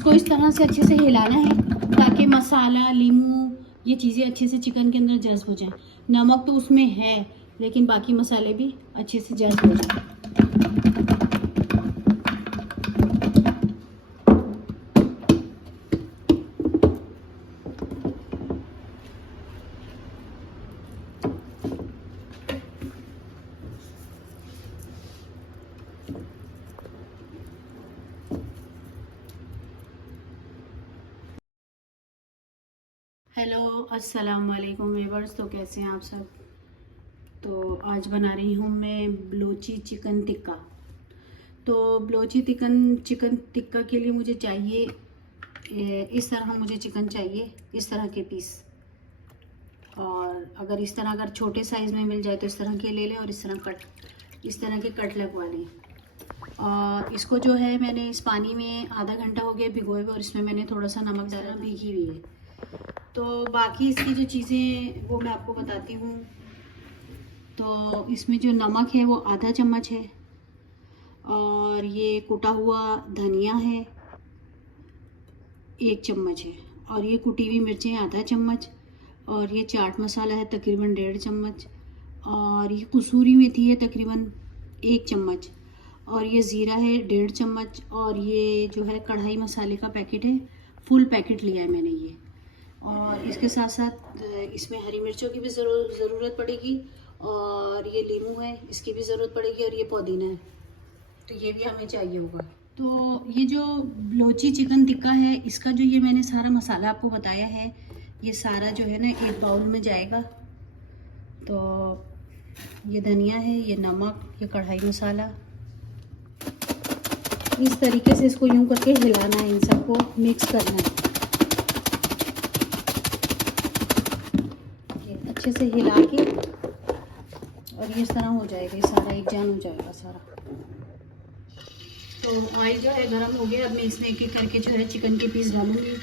इसको इस तरह से अच्छे से हिलाना है ताकि मसाला, लीमू, ये चीज़ें अच्छे से चिकन के अंदर जज्ब हो जाए। नमक तो उसमें है लेकिन बाकी मसाले भी अच्छे से जज्ब हो जाए। हेलो, अस्सलाम वालेकुम व्यूअर्स। तो कैसे हैं आप सब? तो आज बना रही हूँ मैं बलोची चिकन टिक्का। तो बलोची चिकन टिक्का के लिए मुझे चाहिए इस तरह मुझे चिकन चाहिए, इस तरह के पीस। और अगर छोटे साइज़ में मिल जाए तो इस तरह के ले लें और इस तरह के कट लगवा लें। और इसको जो है मैंने इस पानी में आधा घंटा हो गया भिगोए हुए और इसमें मैंने थोड़ा सा नमक डाला, भीगी हुई है। तो बाकी इसकी जो चीज़ें वो मैं आपको बताती हूँ। तो इसमें जो नमक है वो आधा चम्मच है, और ये कुटा हुआ धनिया है 1 चम्मच है, और ये कुटी हुई मिर्चें आधा चम्मच, और ये चाट मसाला है तकरीबन 1.5 चम्मच, और ये कसूरी मेथी है तकरीबन 1 चम्मच, और ये ज़ीरा है 1.5 चम्मच, और ये जो है कढ़ाई मसाले का पैकेट है, फुल पैकेट लिया है मैंने ये। और इसके साथ साथ इसमें हरी मिर्चों की भी ज़रूरत पड़ेगी, और ये लीमू है इसकी भी ज़रूरत पड़ेगी, और ये पुदीना है तो ये भी हमें चाहिए होगा। तो ये जो बलोची चिकन टिक्का है, इसका जो ये मैंने सारा मसाला आपको बताया है, ये सारा जो है ना एक बाउल में जाएगा। तो ये धनिया है, ये नमक, ये कढ़ाई मसाला, इस तरीके से इसको यूं करके हिलाना है, इन सबको मिक्स करना है। अच्छे से हिला के, और ये इस तरह हो जाएगा, ये सारा एक जान हो जाएगा सारा। तो ऑयल जो है गरम हो गया। अब मैं इसमें एक एक करके जो है चिकन के पीस डालूंगी।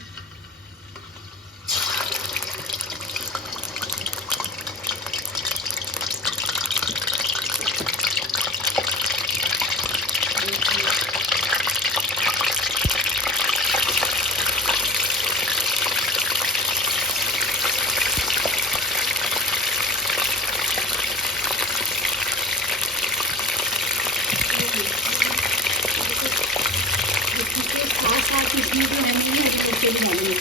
इसमें जो है मैंने हरी मिर्चें भी डाली है।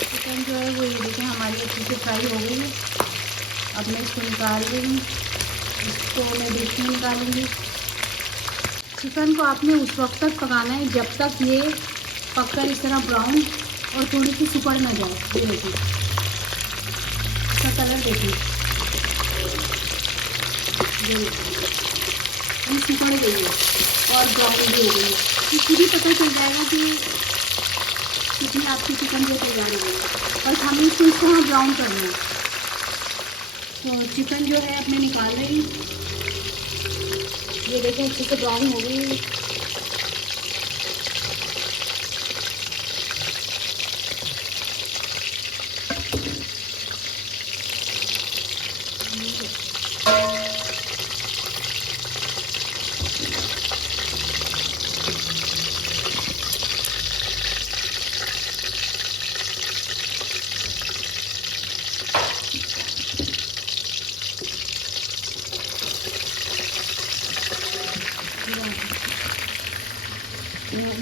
चिकन जो है वो ये देखें हमारी अच्छे से फ्राई हो गई है। अब मैं इसको निकाल रही हूँ, इसको मैं डिश में निकालूंगी। चिकन को आपने उस वक्त तक पकाना है जब तक ये पककर इस तरह ब्राउन और थोड़ी सी सिकुड़ ना जाए। ये देखिए इसका कलर देखिए, ये सिकुड़ गई है और ब्राउन भी हो गई है। इससे भी पता चल जाएगा कि कितनी आपकी चिकन जो तैयार हो गई है। बस हमें इसको इस तरह ब्राउन करना है। तो चिकन जो है अब मैं निकाल रही हूँ। ये देखें अच्छे से ब्राउन हो गई है।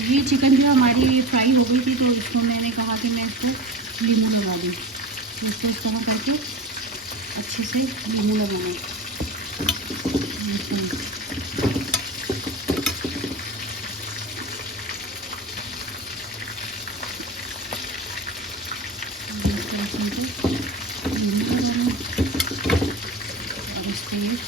ये चिकन जो हमारी फ्राई हो गई थी, तो इसको मैंने कहा कि मैं इसको नींबू लगा दूँ। तो इसको इस तरह करके अच्छे से नींबू लगाना है। और इस पर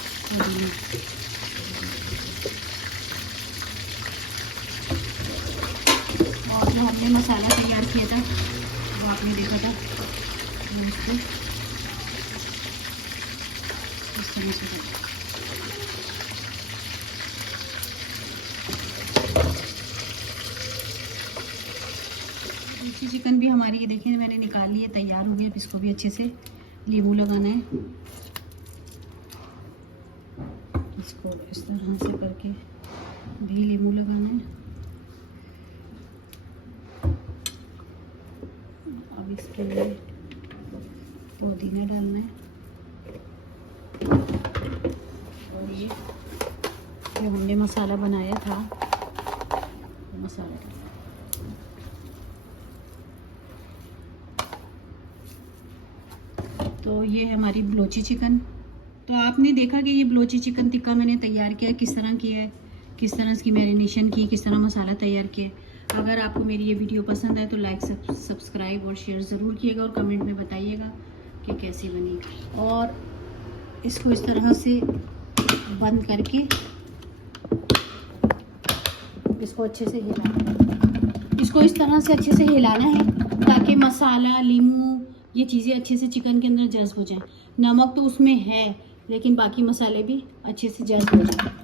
और जो हमने मसाला तैयार किया था वो आपने देखा था, वो इसको इस तरह से दूसरी चिकन भी हमारी ये देखिए मैंने निकाल ली है, तैयार हो गई। अब इसको भी अच्छे से नींबू लगाना है। इसको इस तरह से करके भी नींबू लगाना है। पुदीना डालना है और ये जो हमने मसाला बनाया था मसाला डालना है। तो ये है हमारी बलोची चिकन। तो आपने देखा कि ये बलोची चिकन टिक्का मैंने तैयार किया है, किस तरह किया है, किस तरह इसकी मैरिनेशन की, किस तरह मसाला तैयार किया। अगर आपको मेरी ये वीडियो पसंद आए तो लाइक सब्सक्राइब और शेयर ज़रूर किएगा और कमेंट में बताइएगा कि कैसी बनी। और इसको इस तरह से बंद करके इसको अच्छे से हिलाना है। इसको इस तरह से अच्छे से हिलाना है ताकि मसाला, लीमू, ये चीज़ें अच्छे से चिकन के अंदर जज्ब हो जाए। नमक तो उसमें है लेकिन बाकी मसाले भी अच्छे से जज्ब हो जाए।